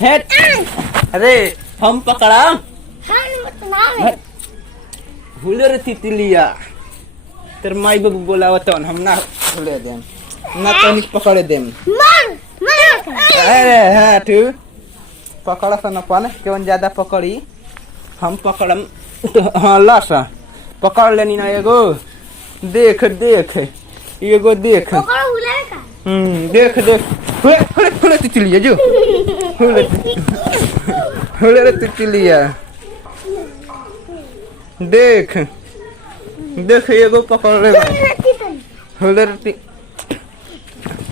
है। अरे हम पकड़ा भूले रे तितलिया तेरे माई बाबू बोलावत हम ना भूले देम ना तनिक पकड़े देम। अरे हाँ तू पकड़ा सा न पाने क्यों ज्यादा पकड़ी हम पकड़म तो हाँ लासा पकड़ लेनी ना एगो देख देख एगो देख देख देख हुले तितलिया जो हुले तितलिया देख देख एगो पकड़ ले हुले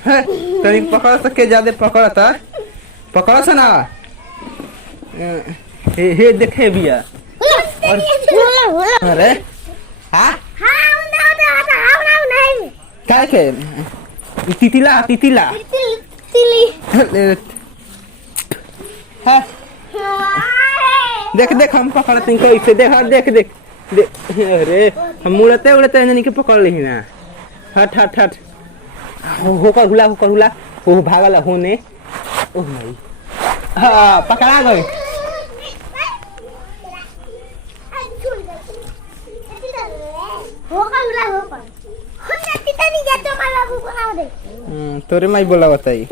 है तनी पकड़ सके ज्यादा पकड़ा था पकड़ा से ना हे देखे बिया अरे हाँ क्या के तितिला तितिला हाँ देख देख हम पकड़ते हैं कैसे देख देख देख देख अरे हम उड़ते उड़ते नहीं के पकड़ ली ना हट हट हट होकर हुला वो भागल होने ओह नहीं हाँ पकड़ा गई तोरे माई बोला बताई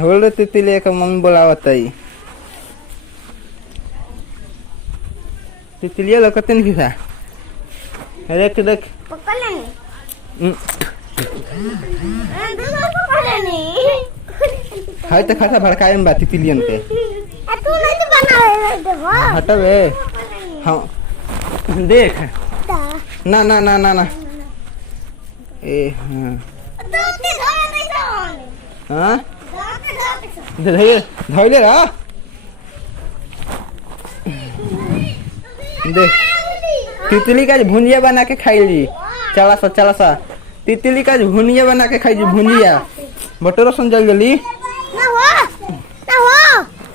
होल तितलिया का मम्मी बोला बताई तितलिया लगते नहीं था देख देख हाय तो खासा भड़काए में बात तितलियन के हटवे हाँ देख ना ना ना ना ना ए हाँ धोइले रहा देख तितली का भुंजिया बना के खाई ली चला सा तितली का भुनिया बना के खाई भुंजिया बटोर सुन जल जल्दी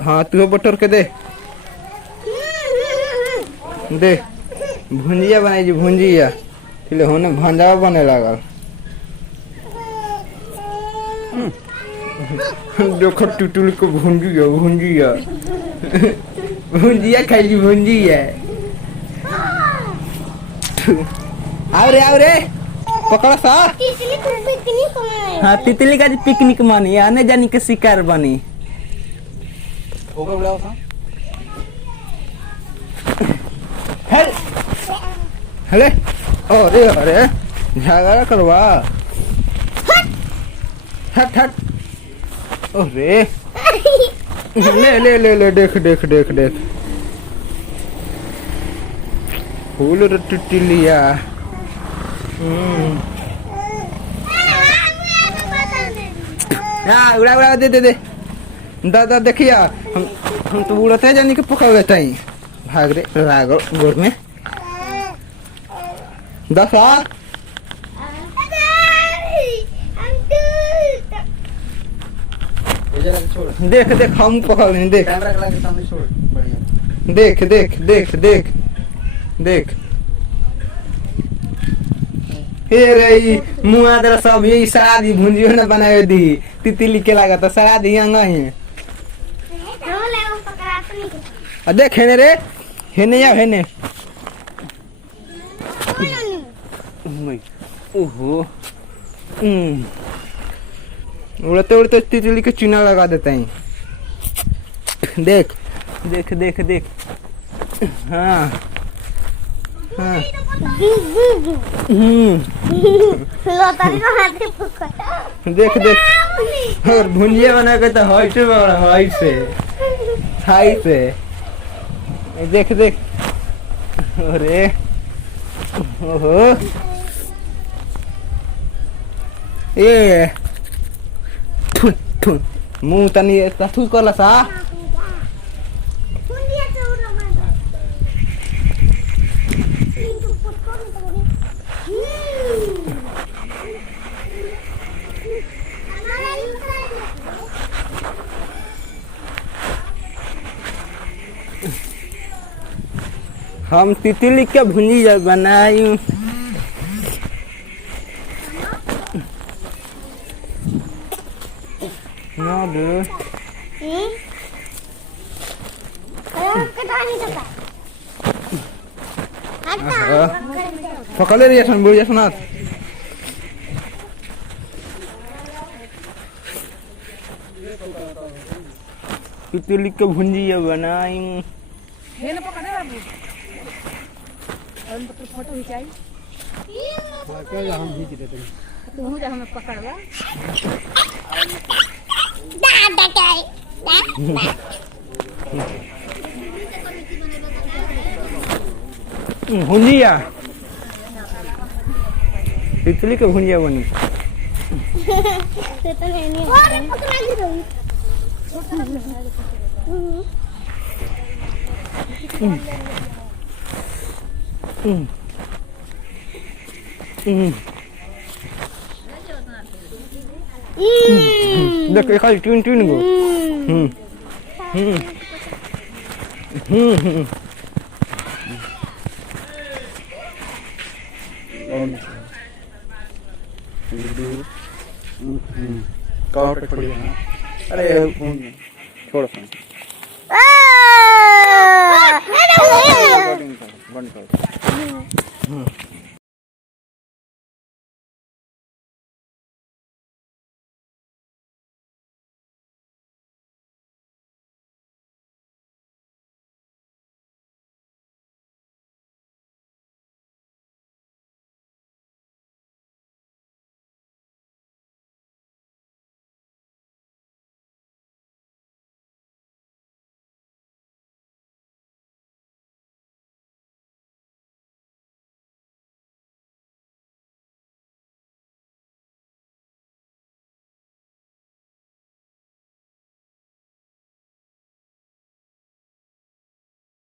हाँ तू बटोर के दे दे भुंजिया बनाई जी भुंजिया इसलिए होने भंजा बने लगा देखो टुटुल को भुंजिया भुंजिया भुंजिया खाई भुंजिया आओ रे पकड़ा सा हाँ तितली का पिकनिक मानी आने जाने के शिकार बनी हेले अरे अरे झगड़ा करवा हट हट अरे ले ले ले ले देख देख देख देख फूल तितलिया उड़ा उड़ा दे दे दे दादा देखिया हम तो उड़ते हैं जाने के पकड़ लेते हैं भाग रे लागो गोर में 10 देख देख हम पकड़ लें देख देख देख देख देख देख हे रे मुआ दर सब यही सरादी भुंजियो न बनाए दी तितली के लगा तो सरादी अंगा ही देख हेने रे हेने या हेने ओहो उड़ते उड़ते तितली के चूना लगा देते हैं देख देख देख देख हाँ हाँ देख देख और भुंजिया बना के तो हाइट से देख देख अरे ओहो ये मुंह तनी तू करला सा हम तितली के भुंजिया बनाई ना दे पकड़ ले रही है बुढ़िया सुना तितली के भुंजी बनाई फोटो खिंचाई हम खींच देते हैं हमें पकड़वा भुंजिया तितली के भुंजिया बनी देख खाली ट्यून ट्यून गो अरे छोड़ बंद कर